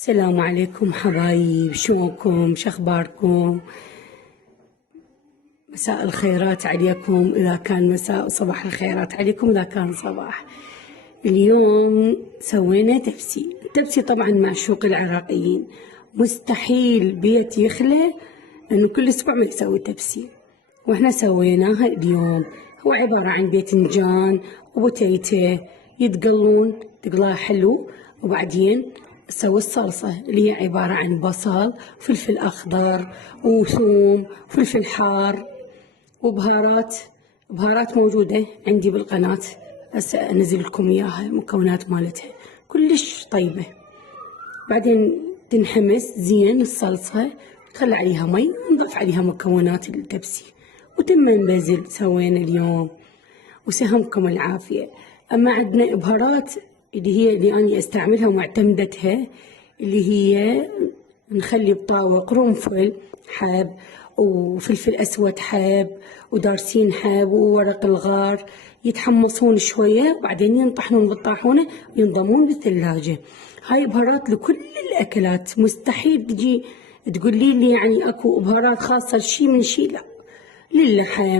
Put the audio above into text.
السلام عليكم حبايب، شلونكم؟ شخباركم؟ مساء الخيرات عليكم إذا كان مساء، وصباح الخيرات عليكم إذا كان صباح. اليوم سوينا تبسي طبعا معشوق العراقيين، مستحيل بيت يخلى إنه كل أسبوع ما يسوي تبسي، وإحنا سويناها اليوم. هو عبارة عن باذنجان وبوتيتة يتقلون تقلاه حلو، وبعدين نسوي الصلصة اللي هي عبارة عن بصل، فلفل أخضر وثوم وفلفل حار وبهارات موجودة عندي بالقناة، هسه أنزل لكم إياها المكونات مالتها كلش طيبة. بعدين تنحمس زين الصلصة، تخلي عليها مي ونضيف عليها مكونات التبسي، وتم نبزل سوينا اليوم، وسهمكم العافية. أما عندنا بهارات اللي أنا أستعملها ومعتمدتها، اللي هي نخلي بطاوة قرنفل حب وفلفل أسود حب ودارسين حب وورق الغار، يتحمصون شوية وبعدين ينطحنون بالطاحونة وينضمون بالثلاجة. هاي بهارات لكل الأكلات، مستحيل تجي تقولي لي يعني أكو بهارات خاصة لشي من شي، لا، للحم